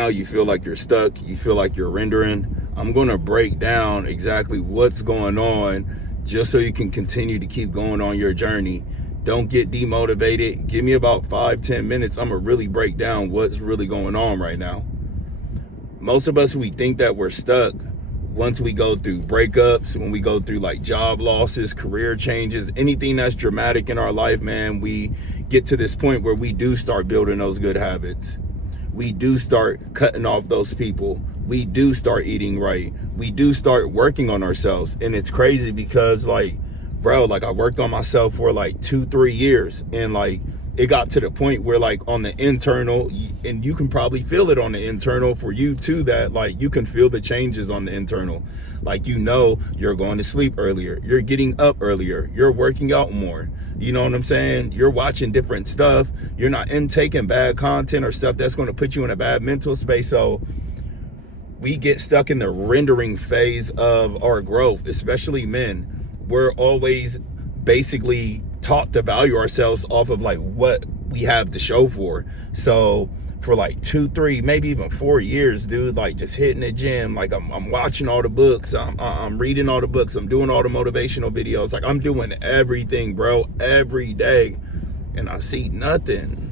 Now you feel like you're stuck, you feel like you're rendering. I'm going to break down exactly what's going on just so you can continue to keep going on your journey. Don't get demotivated. Give me about 5-10 minutes. I'm going to really break down what's really going on right now. Most of us, we think that we're stuck once we go through breakups, when we go through like job losses, career changes, anything that's dramatic in our life, man, we get to this point where we do start building those good habits. We do start cutting off those people. We do start eating right. We do start working on ourselves. And it's crazy because like, bro, like I worked on myself for like 2-3 years, and like it got to the point where like on the internal, and you can probably feel it on the internal for you too, that like you can feel the changes on the internal. Like, you know, you're going to sleep earlier, you're getting up earlier, you're working out more, you know what I'm saying? You're watching different stuff, you're not intaking bad content or stuff that's going to put you in a bad mental space. So we get stuck in the rendering phase of our growth, especially men. We're always basically taught to value ourselves off of like what we have to show for. So for like 2-3, maybe even 4 years, dude, like just hitting the gym, like I'm watching all the books, I'm reading all the books, I'm doing all the motivational videos, like I'm doing everything, bro, every day, and I see nothing.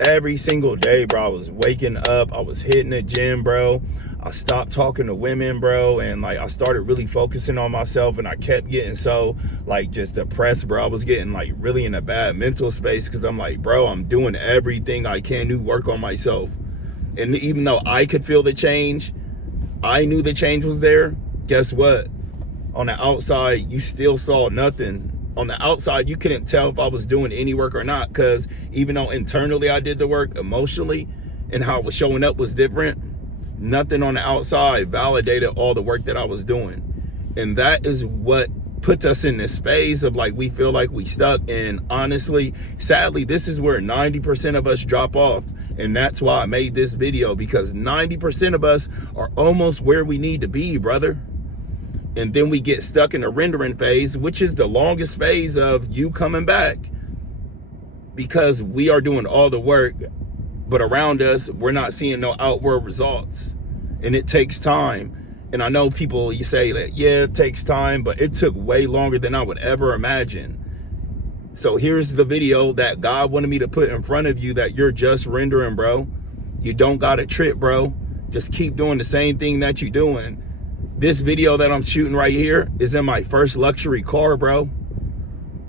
Every single day, bro, I was waking up, I was hitting the gym, bro. I stopped talking to women, bro, and like I started really focusing on myself, and I kept getting so like just depressed, bro. I was getting like really in a bad mental space because I'm like, bro, I'm doing everything I can to work on myself. And even though I could feel the change, I knew the change was there. Guess what? On the outside, you still saw nothing. On the outside, you couldn't tell if I was doing any work or not, because even though internally I did the work, emotionally and how it was showing up was different, nothing on the outside validated all the work that I was doing. And that is what puts us in this phase of like, we feel like we stuck. And honestly, sadly, this is where 90% of us drop off. And that's why I made this video, because 90% of us are almost where we need to be, brother. And then we get stuck in the rendering phase, which is the longest phase of you coming back, because we are doing all the work, but around us, we're not seeing no outward results. And it takes time. And I know people, you say that, yeah, it takes time, but it took way longer than I would ever imagine. So here's the video that God wanted me to put in front of you, that you're just rendering, bro. You don't got to trip, bro. Just keep doing the same thing that you're doing. This video that I'm shooting right here is in my first luxury car, bro.